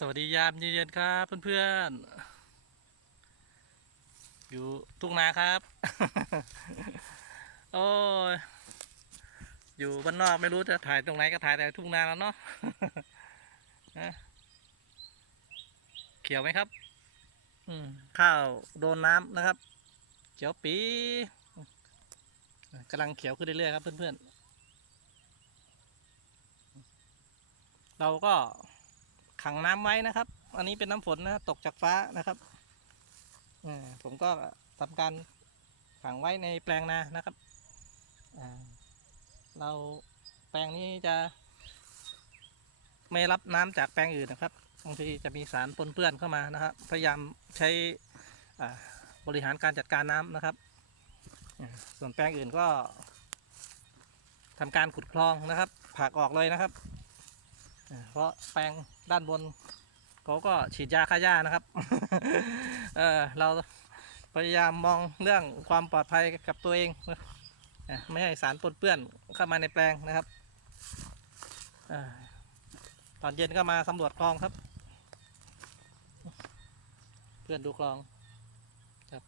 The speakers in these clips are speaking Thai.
สวัสดียามเย็นๆครับ เพื่อนๆ อยู่ทุ่งนาครับ โอ้ย อยู่บ้านนอกไม่รู้จะถ่ายตรงไหนก็ถ่ายแต่ทุ่งนาแล้วเนาะเขียวไหมครับ อืมข้าวโดนน้ำนะครับ เขียวปีกำลังเขียวขึ้นเรื่อยๆครับเพื่อนๆ เราก็ ขังน้ำไว้นะครับ อันนี้เป็นน้ำฝนนะตกจากฟ้านะครับผมก็ทำการขังไว้ในแปลงนานะครับเราแปลงนี้จะ ไม่รับน้ำจากแปลงอื่นนะครับบางทีจะมีสารปนเปื้อนเข้ามานะครับ พยายามใช้บริหารการจัดการน้ำนะครับ ส่วนแปลงอื่นก็ทำการขุดคลองนะครับผักออกเลยนะครับ เพราะแปลงด้านบนเขาก็ฉีดยาฆ่าหญ้านะครับ เออเราพยายามมองเรื่องความปลอดภัยกับตัวเอง ไม่ให้สารปนเปื้อนเข้ามาในแปลงนะครับอตอนเย็นก็มาสำรวจคลองครับ เพื่อนดูคลองครับ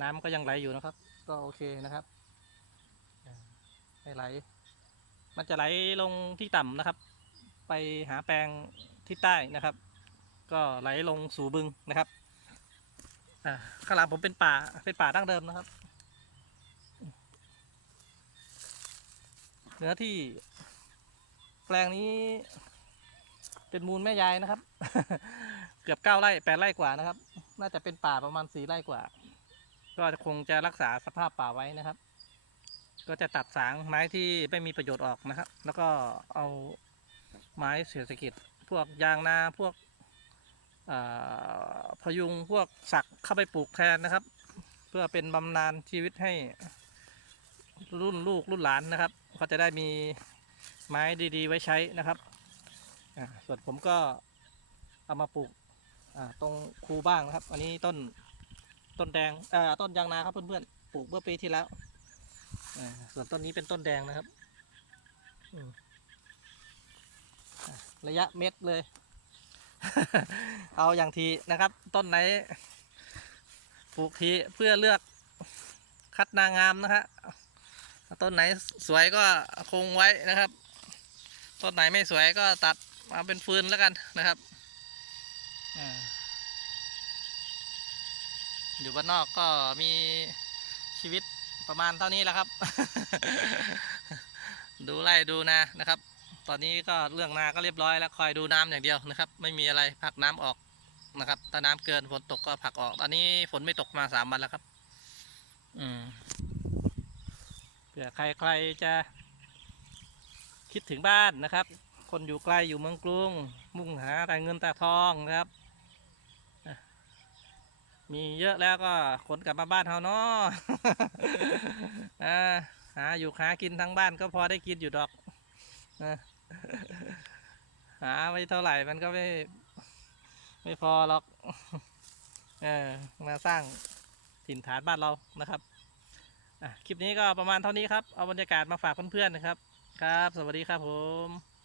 น้ำก็ยังไหลอยู่นะครับ ก็โอเคนะครับอ่าไม่ไหล มันจะไหลลงที่ต่ำนะครับ ไปหาแปลงที่ใต้นะครับ ก็ไหลลงสู่บึงนะครับอ่าข้างหลังผมเป็นป่าเป็นป่าดั้งเดิมนะครับ เนื้อที่แปลงนี้ เป็นมูลแม่ยายนะครับ เกือบเก้าไร่แปดไร่กว่านะครับ น่าจะเป็นป่าประมาณสี่ไร่กว่า ก็คงจะรักษาสภาพป่าไว้นะครับ ก็จะตัดสางไม้ที่ไม่มีประโยชน์ออกนะครับ แล้วก็เอาไม้เศรษฐกิจ พวกยางนาพวกพยุงพวกสักเข้าไปปลูกแทนนะครับ เพื่อเป็นบำนาญชีวิตให้รุ่นลูกรุ่นหลานนะครับเขาจะได้มีไม้ดีๆ ไว้ใช้นะครับส่วนผมก็เอามาปลูกตรงคูบ้างนะครับ อันนี้ต้นต้นแดงต้นยางนาครับเพื่อนๆปลูกเมื่อปีที่แล้ว ส่วนต้นนี้เป็นต้นแดงนะครับ ระยะเม็ดเลย เอาอย่างทีนะครับ ต้นไหนปลูกทีเพื่อเลือกคัดนางงามนะฮะต้นไหนสวยก็คงไว้นะครับ ต้นไหนไม่สวยก็ตัดมาเป็นฟืนแล้วกันนะครับอ่าอยู่บ้านนอกก็มีชีวิต ประมาณเท่านี้แหละครับ ดูไล่ดูนานะครับ ตอนนี้ก็เรื่องนาก็เรียบร้อยแล้วคอยดูน้ำอย่างเดียวนะครับ ไม่มีอะไรผักน้ำออกนะครับถ้าน้ำเกินฝนตกก็ผักออก ตอนนี้ฝนไม่ตกมาสามวันแล้วครับ อืมเผื่อใครใครจะคิดถึงบ้านนะครับ คนอยู่ไกลอยู่เมืองกรุง มุ่งหาแต่เงินแต่ทองนะครับ มีเยอะแล้วก็ขนกลับมาบ้านเฮาเนาะอ่าหาอยู่หากินทั้งบ้านก็พอได้กินอยู่ดอกหาไม่เท่าไหร่มันก็ไม่ ไม่พอหรอกเออมาสร้างถิ่นฐานบ้านเรานะครับอะคลิปนี้ก็ประมาณเท่านี้ครับ เอาบรรยากาศมาฝากเพื่อนๆนะครับ ครับ สวัสดีครับผม